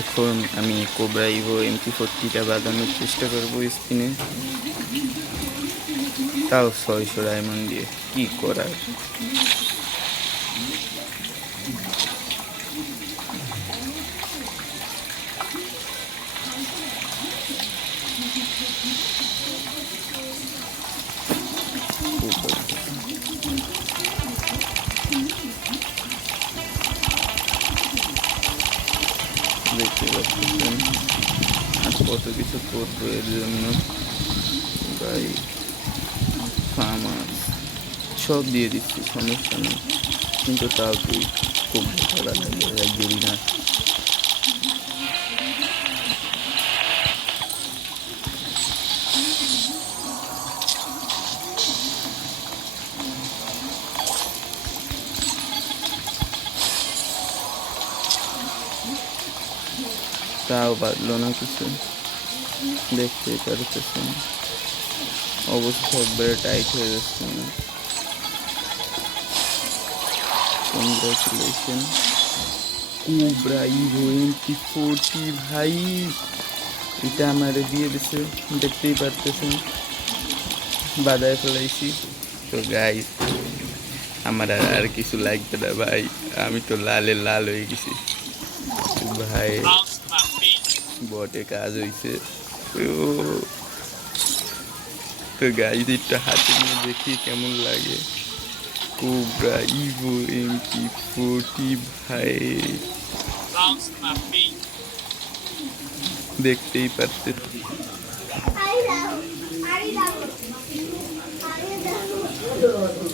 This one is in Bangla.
এখন আমি কোবরা ইভো এমটি ফোরটিটা বাঁধানোর চেষ্টা করব স্পিনে। তাও ছয়শো ডায়মন্ড দিয়ে। কি করার? দেখতে পাচ্ছেন। আর কত কিছু করব এর জন্য গাই ফার্মার সব দিয়ে দিচ্ছি, সমস্যা নেই। কিন্তু তাও তুই খুব ভালো লাগে না। তাও বাদলো না কিছু। দেখতেই পারতেছেন। অবস্থা একবারে টাইট হয়ে যাচ্ছে না। Congratulation Cobra Evo MT forty ভাই। এটা আমারে দিয়ে দিছে। দেখতেই পারতেছেন। বাদায় ফেলাইছি। তো গাই আমার আর আর কিছু লাগবে না ভাই। আমি তো লালে লাল হয়ে গেছি। ভাই বটে, কাজ হয়েছে তো গাইজ একটু হাতে নিয়ে দেখি কেমন লাগে। কোবরা ইভো এমটি ফোরটি ভাই। দেখতেই পারতে I